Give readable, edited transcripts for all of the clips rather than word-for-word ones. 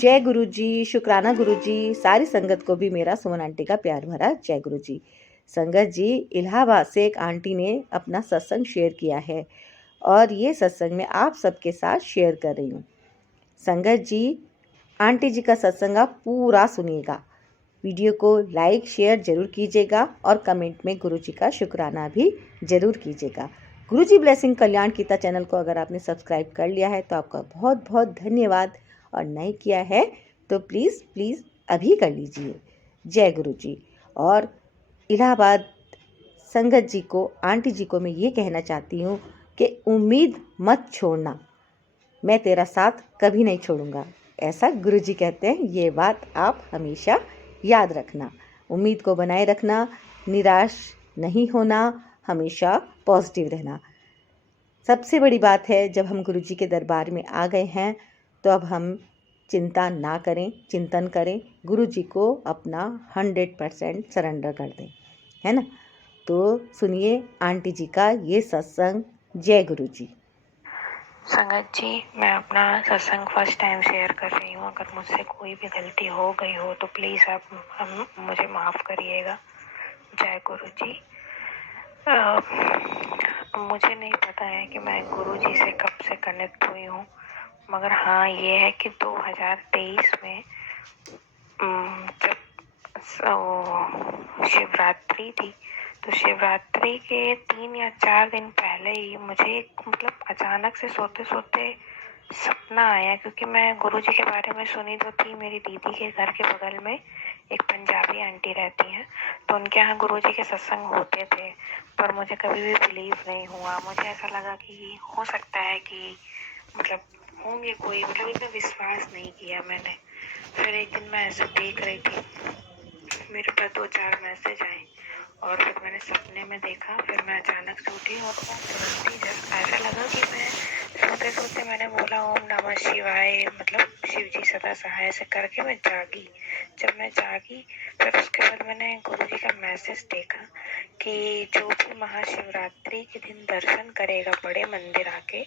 जय गुरु जी, शुक्राना गुरु जी। सारी संगत को भी मेरा सुमन आंटी का प्यार भरा जय गुरु जी। संगत जी, इलाहाबाद से एक आंटी ने अपना सत्संग शेयर किया है और ये सत्संग मैं आप सबके साथ शेयर कर रही हूँ। संगत जी, आंटी जी का सत्संग आप पूरा सुनिएगा। वीडियो को लाइक शेयर जरूर कीजिएगा और कमेंट में गुरु जी का शुक्राना भी जरूर कीजिएगा। गुरु जी ब्लेसिंग कल्याण गीता चैनल को अगर आपने सब्सक्राइब कर लिया है तो आपका बहुत बहुत धन्यवाद, और नहीं किया है तो प्लीज़ अभी कर लीजिए। जय गुरु जी। और इलाहाबाद संगत जी को, आंटी जी को मैं ये कहना चाहती हूँ कि उम्मीद मत छोड़ना, मैं तेरा साथ कभी नहीं छोड़ूंगा, ऐसा गुरु जी कहते हैं। ये बात आप हमेशा याद रखना। उम्मीद को बनाए रखना, निराश नहीं होना, हमेशा पॉजिटिव रहना। सबसे बड़ी बात है, जब हम गुरु जी के दरबार में आ गए हैं तो अब हम चिंता ना करें, चिंतन करें, गुरु जी को अपना 100% सरेंडर कर दें, है ना। तो सुनिए आंटी जी का ये सत्संग। जय गुरु जी। संगत जी, मैं अपना सत्संग फर्स्ट टाइम शेयर कर रही हूँ। अगर मुझसे कोई भी गलती हो गई हो तो प्लीज़ आप मुझे माफ़ करिएगा। जय गुरु जी। मुझे नहीं पता है कि मैं गुरु जी से कब से कनेक्ट हुई हूँ, मगर हाँ ये है कि 2023 में जब शिवरात्रि थी तो शिवरात्रि के 3 या 4 दिन पहले ही मुझे मतलब अचानक से सोते सोते सपना आया, क्योंकि मैं गुरुजी के बारे में सुनी तो थी। मेरी दीदी के घर के बगल में एक पंजाबी आंटी रहती हैं, तो उनके यहाँ गुरुजी के सत्संग होते थे, पर मुझे कभी भी बिलीव नहीं हुआ। मुझे ऐसा लगा कि हो सकता है कि मतलब होंगे कोई, मतलब इतना विश्वास नहीं किया मैंने। फिर एक दिन मैं ऐसे देख रही थी, मेरे पास 2-4 मैसेज आए और फिर मैंने सपने में देखा। फिर मैं अचानक से उठी और तुरंत ही ऐसा लगा कि मैं सोते सोते मैंने बोला ओम नमः शिवाय, मतलब शिव जी सदा सहाय, ऐसे करके मैं जागी। जब मैं जागी फिर उसके बाद मैंने गुरु जी का मैसेज देखा कि जो भी महाशिवरात्रि के दिन दर्शन करेगा बड़े मंदिर आके,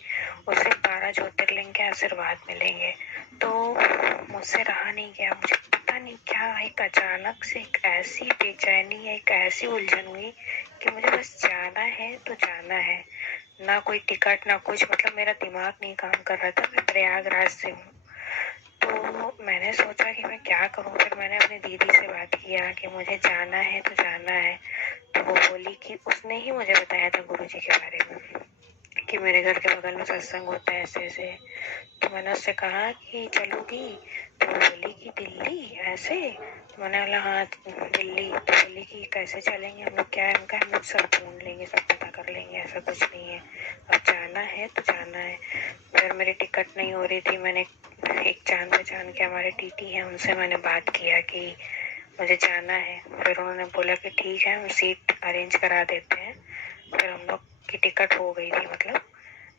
उसे 12 ज्योतिर्लिंग के आशीर्वाद मिलेंगे। तो मुझसे रहा नहीं गया। मुझे पता नहीं क्या, एक अचानक से एक ऐसी बेचैनी, एक ऐसी उलझन हुई कि मुझे बस जाना है तो जाना है। ना कोई टिकट ना कुछ, मतलब मेरा दिमाग नहीं काम कर रहा था। मैं प्रयागराज से हूँ, तो मैंने सोचा कि मैं क्या करूँ। फिर मैंने अपनी दीदी से बात किया कि मुझे जाना है तो जाना है। तो वो बोली कि उसने ही मुझे बताया था गुरुजी के बारे में कि मेरे घर के बगल में सत्संग होता है ऐसे ऐसे। तो मैंने उससे कहा कि चलोगी? तो वो बोली कि दिल्ली ऐसे। तो मैंने बोला हाँ दिल्ली। तो बोली कि कैसे चलेंगे हम लोग, क्या है उनका, हम लोग सब ढूंढ लेंगे, सब पता कर लेंगे, ऐसा कुछ नहीं है, अब जाना है तो जाना है। फिर मेरी टिकट नहीं हो रही थी। मैंने एक जान पहचान के हमारे टीटी हैं, उनसे मैंने बात किया कि मुझे जाना है। फिर उन्होंने बोला कि ठीक है हम सीट अरेंज करा देते हैं। फिर हम लोग की टिकट हो गई थी। मतलब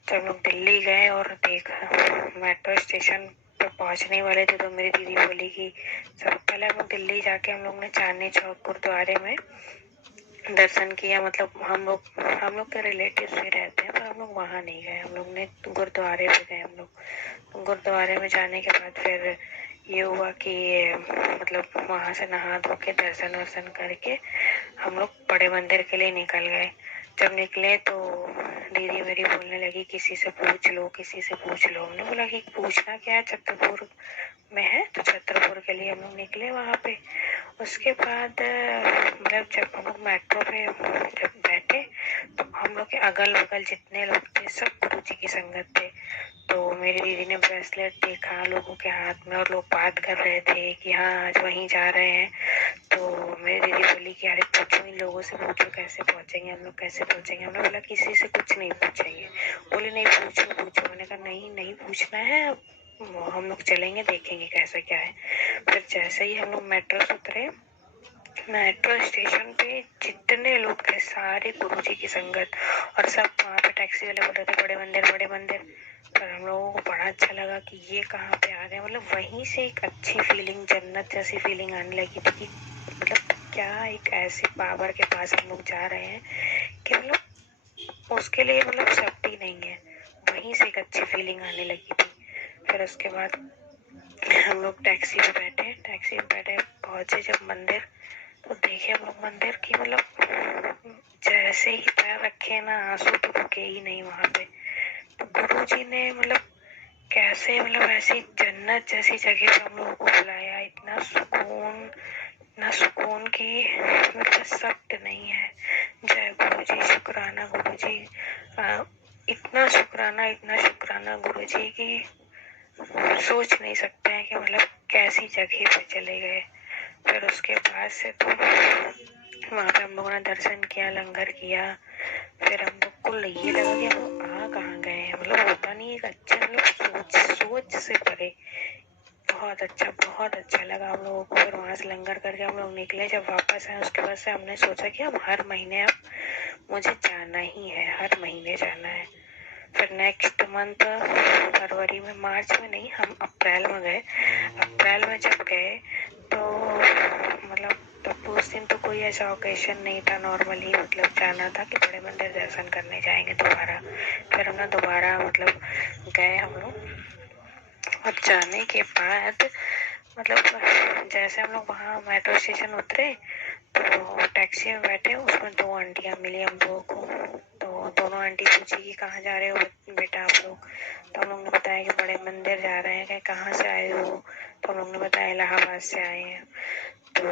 जब लोग दिल्ली गए और देखा, मेट्रो स्टेशन पे पहुंचने वाले थे तो मेरी दीदी बोली कि सबसे पहले हम लोग दिल्ली जाके हम लोग ने चांदनी चौक गुरुद्वारे में दर्शन किया। मतलब हम लोग के रिलेटिव्स भी रहते हैं, पर हम लोग वहाँ नहीं गए, हम लोग ने गुरुद्वारे पे गए। हम लोग गुरुद्वारे में जाने के बाद फिर ये हुआ कि मतलब वहाँ से नहा धो के दर्शन वर्शन करके हम लोग बड़े मंदिर के लिए निकल गए। जब निकले तो दीदी मेरी बोलने लगी किसी से पूछ लो, किसी से पूछ लो। हमने बोला कि पूछना क्या है, छतरपुर में है तो छतरपुर के लिए हम लोग निकले वहाँ पे। उसके बाद मतलब जब हम लोग मेट्रो पे जब बैठे तो हम लोग के अगल बगल जितने लोग थे सब गुरु जी की संगत थे। तो मेरी दीदी ने ब्रेसलेट देखा लोगों के हाथ में और लोग बात कर रहे थे कि हाँ आज वहीं जा रहे हैं। तो मेरी दीदी बोली कि अरे पूछो इन लोगों से, पूछो कैसे पहुंचेंगे हम लोग, कैसे पहुंचेंगे। हमने बोला किसी से कुछ नहीं पूछेंगे। बोले नहीं पूछो पूछो। मैंने कहा नहीं नहीं पूछना है, हम लोग चलेंगे देखेंगे कैसा क्या है। फिर जैसे ही हम लोग मेट्रो से उतरे, मेट्रो स्टेशन पे जितने लोग थे सारे गुरुजी की संगत, और सब वहाँ पे टैक्सी वाले बोल रहे थे बड़े मंदिर बड़े मंदिर। पर हम लोगों को बड़ा अच्छा लगा कि ये कहाँ पे आ गए। मतलब वहीं से एक अच्छी फीलिंग, जन्नत जैसी फीलिंग आने लगी थी कि मतलब क्या एक ऐसे बाबर के पास हम लोग जा रहे हैं कि मतलब उसके लिए मतलब शक्ति नहीं है। वहीं से एक अच्छी फीलिंग आने लगी थी। फिर उसके बाद हम लोग टैक्सी में बैठे पहुंचे जब मंदिर, तो देखे हम लोग मंदिर की मतलब जैसे ही पैर रखे ना आंसू तो रुके ही नहीं वहां पे। तो गुरु जी ने मतलब कैसे मतलब ऐसी जन्नत जैसी जगह पे हम लोगों को बुलाया, इतना सुकून की मतलब शब्द नहीं है। जय गुरु जी, शुक्राना गुरु जी, इतना शुक्राना गुरु जी की सोच नहीं सकते हैं कि मतलब कैसी जगह पे चले गए। फिर उसके बाद से तो वहां पे हम लोगों ने दर्शन किया, लंगर किया। फिर हम लोग को ये लगा कि हम लोग आ कहाँ गए हैं, मतलब होता नहीं एक अच्छा मतलब सोच से परे। बहुत अच्छा लगा हम लोगों को। फिर वहां से लंगर करके हम लोग निकले, जब वापस आए उसके बाद से हमने सोचा कि अब हर महीने अब मुझे जाना ही है, हर महीने जाना है। फिर नेक्स्ट मंथ फरवरी में, मार्च में नहीं, हम अप्रैल में गए। अप्रैल में जब गए तो मतलब तब उस दिन तो कोई ऐसा ओकेशन नहीं था, नॉर्मली मतलब जाना था कि बड़े मंदिर दर्शन करने जाएंगे दोबारा। फिर हमने दोबारा मतलब गए हम लोग। अब जाने के बाद मतलब जैसे हम लोग वहाँ मेट्रो स्टेशन उतरे तो टैक्सी में बैठे, उसमें 2 आंटियां मिली हम लोगों को। तो दोनों आंटी पूछी कि कहाँ जा रहे हो बेटा आप लोग। तो हम लोग ने बताया कि बड़े मंदिर जा रहे हैं। कहाँ से आए हो? तो हम लोग ने बताया इलाहाबाद से आए हैं। तो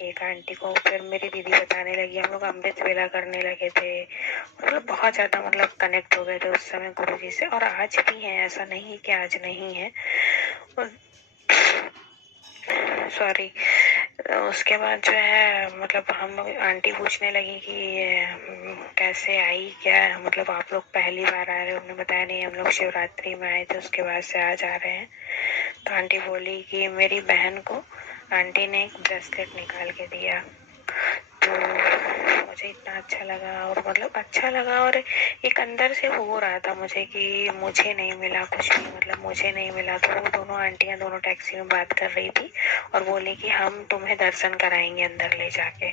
एक आंटी को फिर मेरी दीदी बताने लगी, हम लोग अमृत वेला करने लगे थे। मतलब बहुत ज्यादा मतलब कनेक्ट हो गए थे उस समय गुरु जी से, और आज भी है, ऐसा नहीं कि आज नहीं है। सॉरी। उसके बाद जो है मतलब हम लोग, आंटी पूछने लगी कि कैसे आई, क्या मतलब आप लोग पहली बार आ रहे हो? हमने बताया नहीं, हम लोग शिवरात्रि में आए थे, उसके बाद से आज आ रहे हैं। तो आंटी बोली कि मेरी बहन को आंटी ने एक ब्रेसलेट निकाल के दिया। तो मुझे इतना अच्छा लगा, और मतलब अच्छा लगा, और एक अंदर से हो रहा था मुझे कि मुझे नहीं मिला कुछ भी, मतलब मुझे नहीं मिला। तो वो दोनों आंटियां दोनों टैक्सी में बात कर रही थी और बोली कि हम तुम्हें दर्शन कराएंगे अंदर ले जाके,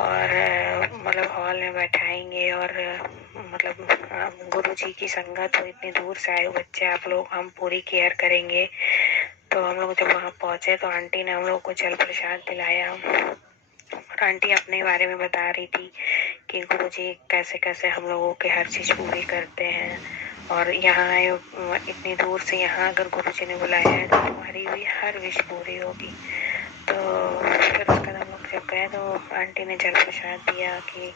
और मतलब हॉल में बैठाएंगे, और मतलब गुरु जी की संगत हो, इतनी दूर से आए हो बच्चे आप लोग, हम पूरी केयर करेंगे। तो हम लोग जब वहाँ पहुंचे तो आंटी ने हम लोग को जल प्रसाद दिलाया, और आंटी अपने बारे में बता रही थी कि गुरुजी कैसे कैसे हम लोगों के हर चीज पूरी करते हैं, और यहाँ आए इतनी दूर से, यहाँ अगर गुरुजी ने बुलाया है तो तुम्हारी भी हर विश पूरी होगी। तो फिर उसके बाद हम लोग जब गए तो आंटी ने जल प्रसाद दिया, कि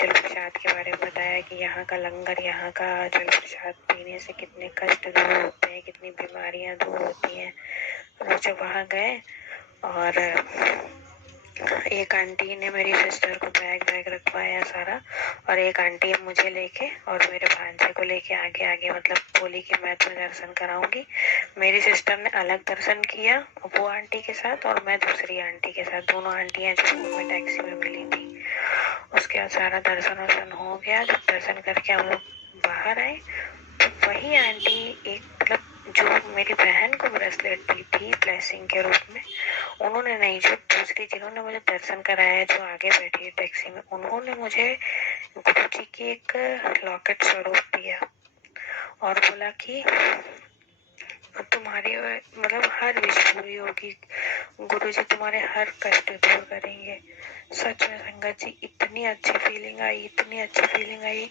जल प्रसाद के बारे में बताया कि यहाँ का लंगर, यहाँ का जल प्रसाद पीने से कितने कष्ट दूर होते हैं, कितनी बीमारियां दूर होती हैं। हम लोग जब वहाँ गए, और एक आंटी ने मेरी सिस्टर को बैग रखवाया सारा, और एक आंटी मुझे लेके और मेरे भांजे को लेके आगे आगे मतलब बोली कि मैं तुम्हें दर्शन कराऊंगी। मेरी सिस्टर ने अलग दर्शन किया वो आंटी के साथ, और मैं दूसरी आंटी के साथ, दोनों आंटियां जो हमें टैक्सी में मिली थी। उसके बाद सारा दर्शन हो गया। जब दर्शन करके हम लोग बाहर आए तो वही आंटी, एक मतलब जो मेरी बहन को ब्रेसलेट दी थी ब्लेसिंग के रूप में, उन्होंने नहीं, जो दूसरी जिन्होंने मुझे दर्शन कराया, जो आगे बैठी है टैक्सी में, उन्होंने मुझे गुरु जी की एक लॉकेट स्वरूप दिया, और बोला कि तुम्हारी मतलब हर विश पूरी होगी, गुरु जी तुम्हारे हर कष्ट दूर करेंगे। सच में संगत जी, इतनी अच्छी फीलिंग आई,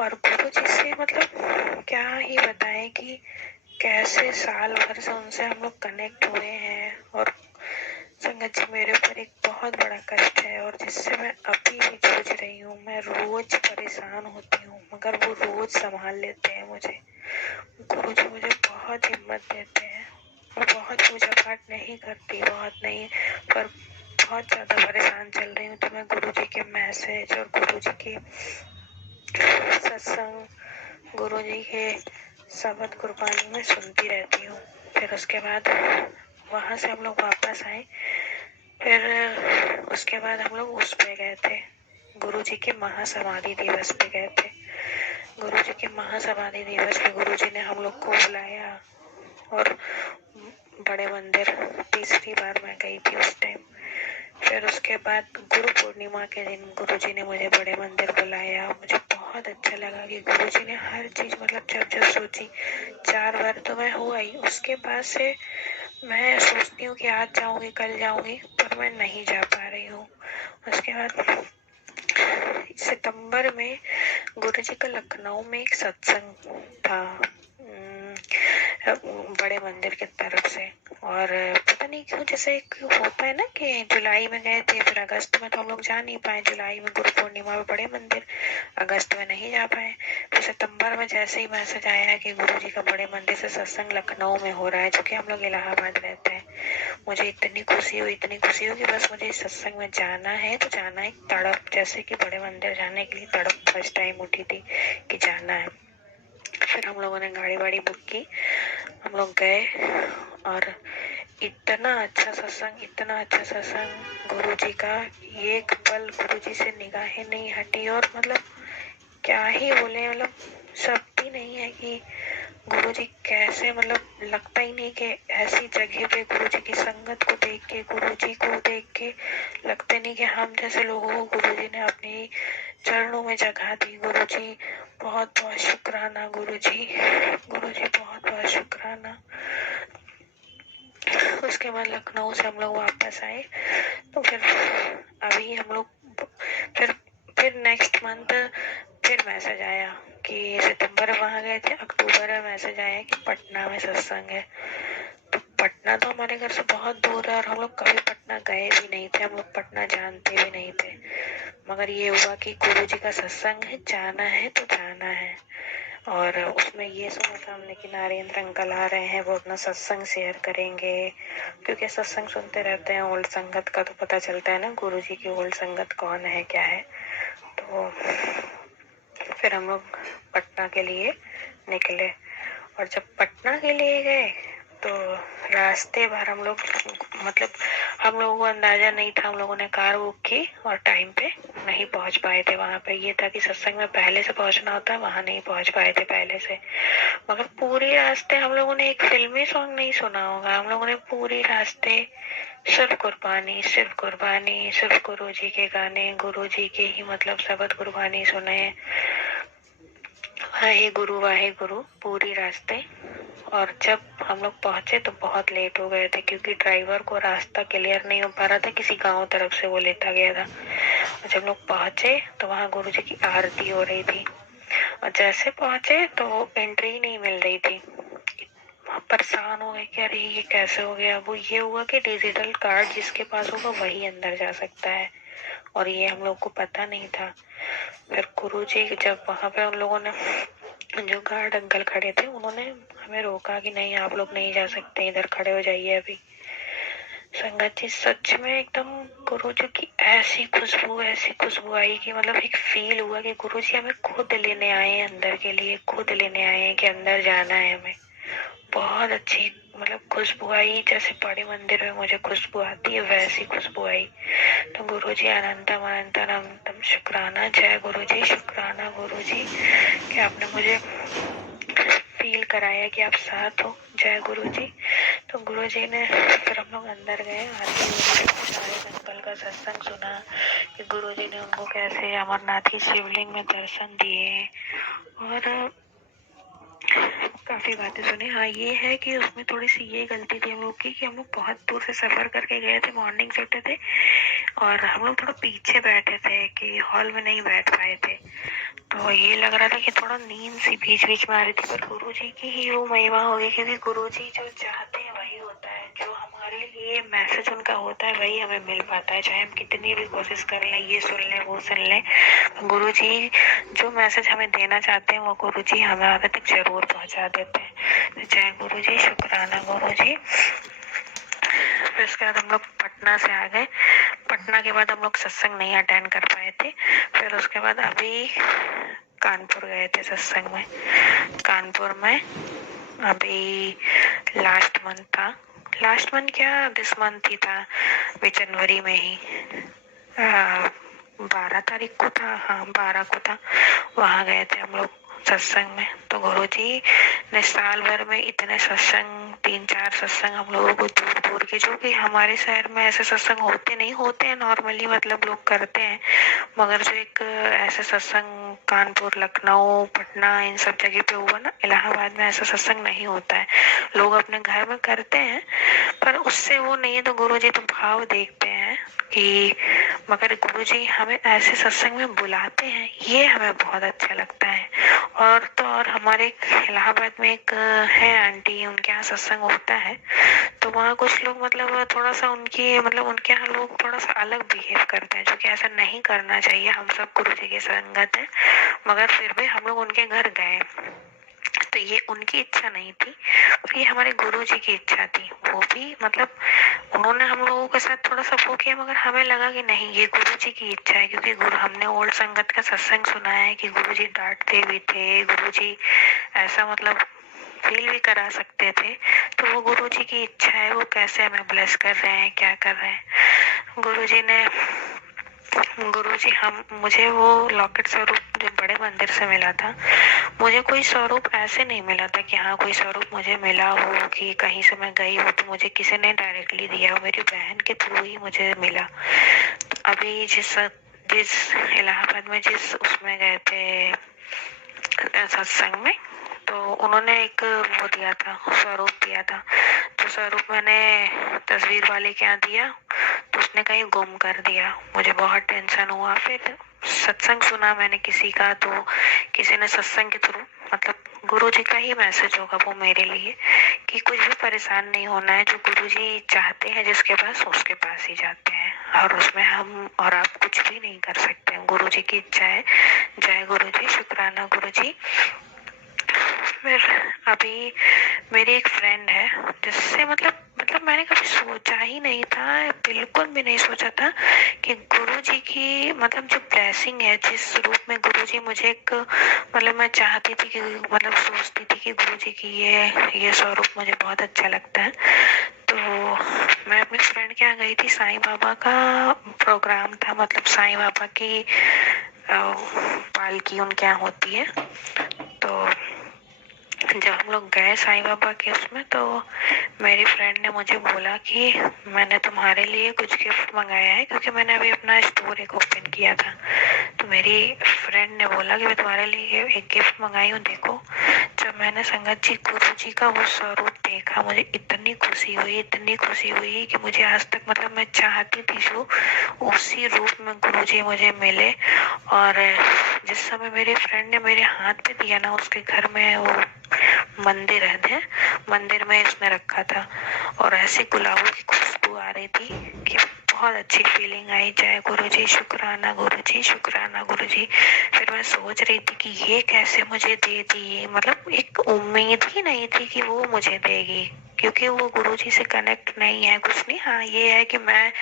और गुरु जी से मतलब क्या ही बताएं कि कैसे साल भर से उनसे हम लोग कनेक्ट हुए हैं। और संगत जी, मेरे ऊपर एक बहुत बड़ा कष्ट है, और जिससे मैं अभी भी जूझ रही हूँ। मैं रोज परेशान होती हूँ, मगर वो रोज संभाल लेते हैं मुझे। गुरु जी मुझे बहुत हिम्मत देते हैं। मैं बहुत पूजा पाठ नहीं करती, बहुत नहीं, पर बहुत ज्यादा परेशान चल रही हूँ, तो मैं गुरु जी के मैसेज और गुरु जी के सत्संग, गुरु जी के शब्द कुर्बानी में सुनती रहती हूँ। फिर उसके बाद वहां से हम लोग वापस आए। फिर उसके बाद हम लोग उस पे गए थे, गुरु जी के महासमाधि दिवस पे गए थे। गुरु जी के महासमाधि दिवस पे गुरु जी ने हम लोग को बुलाया, और बड़े मंदिर तीसरी बार मैं गई थी उस टाइम। फिर उसके बाद गुरु पूर्णिमा के दिन गुरु जी ने मुझे बड़े मंदिर बुलाया। मुझे बहुत अच्छा लगा कि गुरु जी ने हर चीज मतलब जब जब सोची, 4 बार तो मैं हो आई। उसके बाद से मैं सोचती हूँ कि आज जाऊँगी, कल जाऊँगी, पर मैं नहीं जा पा रही हूँ। उसके बाद सितंबर में गुरुजी का लखनऊ में एक सत्संग था, बड़े मंदिर की तरफ से। और पता नहीं क्यों, जैसे एक होता है ना कि जुलाई में गए थे, फिर अगस्त में तो हम लोग जा नहीं पाए। जुलाई में गुरु पूर्णिमा में बड़े मंदिर, अगस्त में नहीं जा पाए। फिर सितंबर में जैसे ही मैसेज आया है कि गुरुजी का बड़े मंदिर से सत्संग लखनऊ में हो रहा है, जो कि हम लोग इलाहाबाद रहते हैं, मुझे इतनी खुशी हुई कि बस मुझे इस सत्संग में जाना है तो जाना है। तड़प, जैसे कि बड़े मंदिर जाने के लिए तड़प फर्स्ट टाइम उठी थी कि जाना है। फिर हम लोगों ने गाड़ी वाड़ी बुक की, हम लोग गए और इतना अच्छा सत्संग, इतना अच्छा सत्संग गुरुजी का। एक पल गुरुजी से निगाहें नहीं हटी। और मतलब क्या ही बोले, मतलब शब्द ही नहीं है कि गुरुजी कैसे, मतलब लगता ही नहीं कि ऐसी जगह पे गुरुजी की संगत को देख के, गुरुजी को देख के लगता नहीं कि हम जैसे लोगों को गुरुजी ने अपने चरणों में जगह दी। गुरुजी बहुत बहुत शुक्राना, गुरुजी, गुरुजी बहुत बहुत शुक्राना। उसके बाद लखनऊ से हम लोग वापस आए, तो फिर अभी हम लोग फिर फिर नेक्स्ट मंथ फिर मैसेज आया कि सितंबर वहां गए थे, अक्टूबर में मैसेज आया कि पटना में सत्संग है। तो पटना तो हमारे घर से बहुत दूर है और हम लोग कभी पटना गए भी नहीं थे, हम लोग पटना जानते भी नहीं थे। मगर ये हुआ कि गुरुजी का सत्संग है, जाना है तो जाना है। और उसमें ये सुना था हमने कि नारेंद्र अंकल आ रहे हैं, वो अपना सत्संग शेयर करेंगे। क्योंकि सत्संग सुनते रहते हैं, ओल्ड संगत का तो पता चलता है ना गुरुजी की ओल्ड संगत कौन है, क्या है। तो फिर हम लोग पटना के लिए निकले। और जब पटना के लिए गए तो रास्ते भर हम लोग, मतलब हम लोगों को अंदाजा नहीं था, हम लोगों ने कार बुक की और टाइम पे नहीं पहुंच पाए थे वहां पे। ये था कि सत्संग में पहले से पहुंचना होता है, वहां नहीं पहुंच पाए थे पहले से। मगर पूरे रास्ते हम लोगों ने एक फिल्मी सॉन्ग नहीं सुना होगा, हम लोगों ने पूरे रास्ते सिर्फ कुर्बानी, सिर्फ कुर्बानी, सिर्फ गुरुजी के गाने, गुरुजी के ही मतलब शब्द कुर्बानी सुने, वाहे गुरु पूरी रास्ते। और जब हम लोग पहुंचे तो बहुत लेट हो गए थे, क्योंकि ड्राइवर को रास्ता क्लियर नहीं हो पा रहा था, किसी गांव तरफ से वो लेता गया था। और जब लोग पहुंचे तो वहां गुरुजी की आरती हो रही थी, और जैसे पहुंचे तो एंट्री नहीं मिल रही थी। परेशान हो गए कि अरे ये कैसे हो गया। वो ये हुआ कि डिजिटल कार्ड जिसके पास होगा वही अंदर जा सकता है, और ये हम लोग को पता नहीं था। फिर गुरुजी जब वहां पे उन लोगों ने, जो गार्ड अंकल खड़े थे, उन्होंने हमें रोका कि नहीं आप लोग नहीं जा सकते, इधर खड़े हो जाइए अभी। संगत जी सच में एकदम गुरुजी की ऐसी खुशबू आई कि मतलब एक फील हुआ कि गुरुजी हमें खुद लेने आए हैं अंदर के लिए, खुद लेने आए हैं कि अंदर जाना है हमें। बहुत अच्छी मतलब खुशबू आई, जैसे बड़े मंदिर में मुझे खुशबू आती है वैसी खुशबू आई। तो गुरुजी अनंतम अनंतम अनंतम शुक्राना, जय गुरुजी, शुक्राना गुरुजी कि आपने मुझे फील कराया कि आप साथ हो, जय गुरुजी। तो गुरुजी ने, फिर हम लोग अंदर गए, आरती हो रही थी, सारे अंकल का सत्संग सुना कि गुरुजी ने उनको कैसे अमरनाथ की शिवलिंग में दर्शन दिए, और काफी बातें सुनी। हाँ ये है कि उसमें थोड़ी सी ये गलती थी हम लोग की कि हम लोग बहुत दूर से सफर करके गए थे, मॉर्निंग से उठे थे और हम लोग थोड़ा पीछे बैठे थे कि हॉल में नहीं बैठ पाए थे। तो ये लग रहा था कि थोड़ा नींद सी बीच बीच में आ रही थी, पर गुरुजी की ही वो महिमा होगी, क्योंकि गुरुजी जो चाहते हैं वही होता है, जो हमारे लिए मैसेज उनका होता है वही हमें मिल पाता है, चाहे हम कितनी भी कोशिश कर लें, ये सुन लें वो सुन लें। गुरुजी जो मैसेज हमें देना चाहते हैं वो गुरुजी हमारे तक जरूर पहुंचा देते हैं। तो जय गुरुजी, शुक्राना गुरुजी। फिर उसके बाद हम लोग पटना से आ गए। पटना के बाद हम लोग सत्संग नहीं अटेंड कर पाए थे। फिर उसके बाद अभी कानपुर गए थे सत्संग में। कानपुर में अभी लास्ट मंथ था, लास्ट मंथ क्या दिस मंथ ही था, जनवरी में ही 12 तारीख को था, हाँ 12 को था। वहां गए थे हम लोग सत्संग में। तो गुरुजी ने साल भर में इतने सत्संग, 3-4 सत्संग हम लोगों को दूर दूर के, जो कि हमारे शहर में ऐसे सत्संग होते नहीं, होते हैं नॉर्मली, मतलब लोग करते हैं, मगर जो एक ऐसे सत्संग कानपुर, लखनऊ, पटना, इन सब जगह पे हुआ ना, इलाहाबाद में ऐसा सत्संग नहीं होता है। लोग अपने घर में करते हैं पर उससे वो नहीं है। तो गुरुजी तो भाव देखते हैं कि, मगर गुरुजी हमें ऐसे सत्संग में बुलाते हैं, ये हमें बहुत अच्छा लगता है। और तो और हमारे इलाहाबाद में एक है आंटी, उनके यहाँ सत्संग होता है, तो वहाँ कुछ लोग मतलब थोड़ा सा उनकी, मतलब उनके यहाँ लोग थोड़ा सा अलग बिहेव करते हैं, जो कि ऐसा नहीं करना चाहिए। हम सब गुरुजी की संगत है, मगर फिर भी हम लोग उनके घर गए। तो ये उनकी इच्छा नहीं थी, पर ये हमारे गुरुजी की इच्छा थी। वो भी मतलब उन्होंने हम लोगों के साथ थोड़ा सा वो किया, मगर हमें लगा कि नहीं, ये गुरुजी की इच्छा है, क्योंकि गुरु, हमने ओल्ड संगत का सत्संग सुना है कि गुरुजी डांटते भी थे, गुरुजी ऐसा मतलब फील भी करा सकते थे। तो वो गुरुजी की इच्छा है, वो कैसे हमें ब्लेस कर रहे हैं, क्या कर रहे हैं। गुरुजी हम, मुझे वो लॉकेट स्वरूप जो बड़े मंदिर से मिला था, मुझे कोई स्वरूप ऐसे नहीं मिला था कि हाँ कोई स्वरूप मुझे मिला हो, कि कहीं से मैं गई हो तो मुझे किसी ने डायरेक्टली दिया हो, मेरी बहन के थ्रू ही मुझे मिला। तो अभी जिस जिस इलाहाबाद में जिस उसमें गए थे सत्संग में, तो उन्होंने एक वो दिया था, स्वरूप दिया था। तो स्वरूप मैंने तस्वीर वाले के यहाँ दिया, तो उसने कहीं गुम कर दिया। मुझे बहुत टेंशन हुआ। फिर सत्संग सुना मैंने किसी का, तो किसी ने सत्संग के थ्रू, मतलब गुरुजी का ही मैसेज होगा वो मेरे लिए, कि कुछ भी परेशान नहीं होना है, जो गुरुजी चाहते हैं जिसके पास, उसके पास ही जाते हैं, और उसमें हम और आप कुछ भी नहीं कर सकते हैं। गुरुजी की इच्छा है। जय गुरुजी, शुक्राना गुरुजी। फिर अभी मेरी एक फ्रेंड है, जिससे मतलब मैंने कभी सोचा ही नहीं था, बिल्कुल भी नहीं सोचा था कि गुरुजी की मतलब जो ब्लेसिंग है, जिस रूप में गुरुजी मुझे एक, मतलब मैं चाहती थी कि, मतलब सोचती थी कि गुरुजी की ये स्वरूप मुझे बहुत अच्छा लगता है। तो मैं अपनी फ्रेंड के यहाँ गई थी, साईं बाबा का प्रोग्राम था, मतलब साईं बाबा की पालकी उनके यहाँ होती है। तो जब हम लोग गए साईं बाबा के उसमें, तो मेरी फ्रेंड ने मुझे बोला कि मैंने तुम्हारे लिए कुछ गिफ्ट मंगाया है, क्योंकि मैंने अभी अपना स्टोर एक ओपन किया था। तो मेरी फ्रेंड ने बोला कि मैं तुम्हारे लिए एक गिफ्ट मंगाई हूँ, देखो। जब मैंने संगत जी गुरुजी का वो स्वरूप देखा, मुझे इतनी खुशी हुई, इतनी खुशी हुई कि मुझे आज तक, मतलब मैं चाहती थी जो उसी रूप में गुरुजी मुझे मिले। और जिस समय मेरी फ्रेंड ने मेरे हाथ पे दिया ना, उसके घर में वो मंदिर है, मंदिर में इसने रखा था, और ऐसी गुलाबों की खुशबू आ रही थी कि बहुत अच्छी फीलिंग आई। जय गुरुजी, शुक्राना गुरुजी, शुक्राना गुरुजी। फिर मैं सोच रही थी कि ये कैसे मुझे दे दी, मतलब एक उम्मीद ही नहीं थी कि वो मुझे देगी, क्योंकि वो गुरुजी से कनेक्ट नहीं है, कुछ नहीं। हाँ ये है कि मैं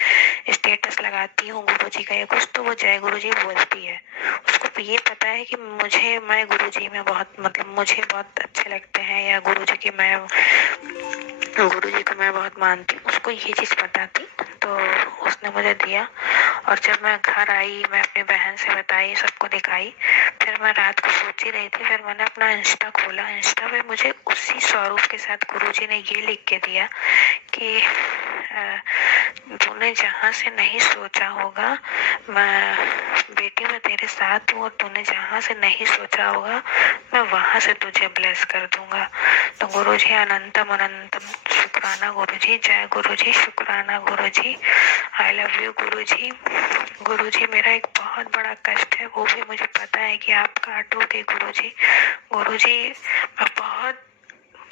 स्टेटस लगाती हूँ गुरुजी का या कुछ, तो वो जय गुरुजी बोलती है। उसको ये पता है कि मैं गुरुजी में बहुत, मतलब मुझे बहुत अच्छे लगते हैं, या गुरुजी की मैं, गुरुजी को मैं बहुत मानती हूँ, उसको ये चीज़ पता थी। तो उसने मुझे दिया, और जब मैं घर आई, मैं अपनी बहन से बताई, सबको दिखाई। फिर मैं रात को सोच ही रही थी, फिर मैंने अपना इंस्टा खोला, इंस्टा पे मुझे उसी स्वरूप के साथ गुरुजी ने ये लिख के दिया कि तूने जहाँ से नहीं सोचा होगा, मैं बेटी, मैं तेरे साथ हूँ, और तूने जहाँ से नहीं सोचा होगा, मैं वहाँ से तुझे ब्लेस कर दूंगा। तो गुरुजी अनंतम अनंतम, शुक्राना गुरुजी, जय गुरुजी, शुक्राना गुरुजी, आई लव यू गुरुजी। गुरुजी मेरा एक बहुत बड़ा कष्ट है, वो भी मुझे पता है कि आप काटोगे गुरुजी। गुरुजी मैं बहुत,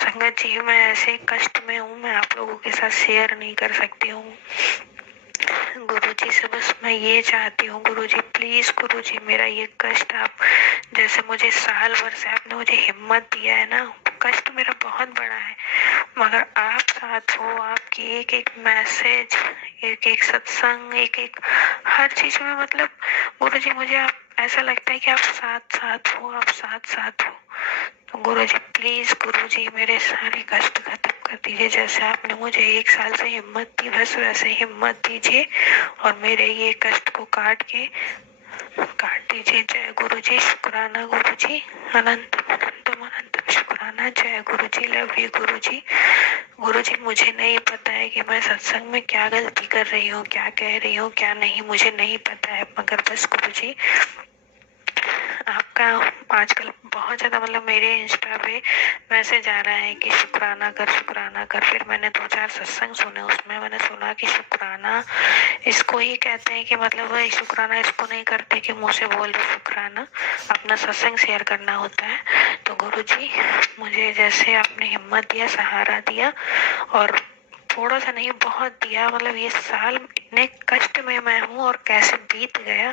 संगत जी मैं ऐसे कष्ट में हूँ, मैं आप लोगों के साथ शेयर नहीं कर सकती हूँ। गुरुजी से बस मैं ये चाहती हूँ, गुरुजी प्लीज, गुरुजी मेरा ये कष्ट आप, जैसे मुझे साल भर से आपने मुझे हिम्मत दिया है ना, कष्ट मेरा बहुत बड़ा है, मगर आप साथ हो, आपकी एक एक मैसेज, एक एक सत्संग, एक एक हर चीज में, मतलब गुरुजी मुझे आप, ऐसा लगता है कि आप साथ साथ हो, आप साथ साथ हो। तो गुरुजी प्लीज, गुरुजी मेरे सारे कष्ट खत्म कर दीजिए, जैसे आपने मुझे 1 साल से हिम्मत दी, बस वैसे हिम्मत दीजिए, और मेरे ये कष्ट को काट के काट दीजिए। जय गुरु जी, शुक्राना गुरु जी, अनंतम अनंतम अनंतम शुक्राना। जय गुरु जी, लव यू गुरु जी। गुरु जी, मुझे नहीं पता है कि मैं सत्संग में क्या गलती कर रही हूँ, क्या कह रही हूँ, क्या नहीं, मुझे नहीं पता है, मगर बस गुरु जी आपका आजकल बहुत ज्यादा मतलब मेरे इंस्टा पे मैसेज आ रहा है कि शुक्राना कर, शुक्राना कर। फिर मैंने 2-4 सत्संग सुने, उसमें मैंने सुना कि शुक्राना इसको ही कहते हैं कि मतलब वह शुक्राना इसको नहीं करते कि मुंह से बोल दो शुक्राना, अपना सत्संग शेयर करना होता है। तो गुरु जी मुझे जैसे आपने हिम्मत दिया, सहारा दिया, और थोड़ा सा नहीं बहुत दिया, मतलब ये साल इतने कष्ट में मैं हूँ और कैसे बीत गया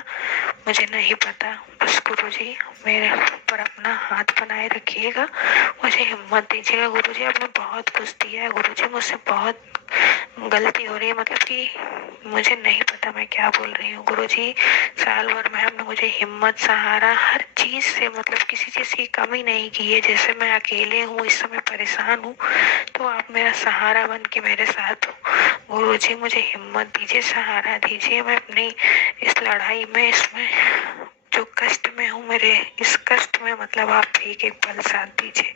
मुझे नहीं पता। बस गुरु जी मेरे ऊपर अपना हाथ बनाए रखिएगा, मुझे हिम्मत दीजिएगा। गुरु जी आपने बहुत कुछ दिया है, गुरु जी मुझसे बहुत गलती हो रही है, मतलब कि मुझे नहीं पता मैं क्या बोल रही हूँ। गुरु जी साल भर में आपने मुझे हिम्मत, सहारा, हर चीज से मतलब किसी चीज की कमी नहीं की है। जैसे मैं अकेले हूँ, इस समय परेशान हूँ, तो आप मेरा सहारा बन के मेरे साथ हो। गुरु जी मुझे हिम्मत दीजिए, सहारा दीजिए। मैं अपनी इस लड़ाई में, इसमें जो कष्ट में हूँ, मेरे इस कष्ट में मतलब आप एक एक पल साथ दीजिए।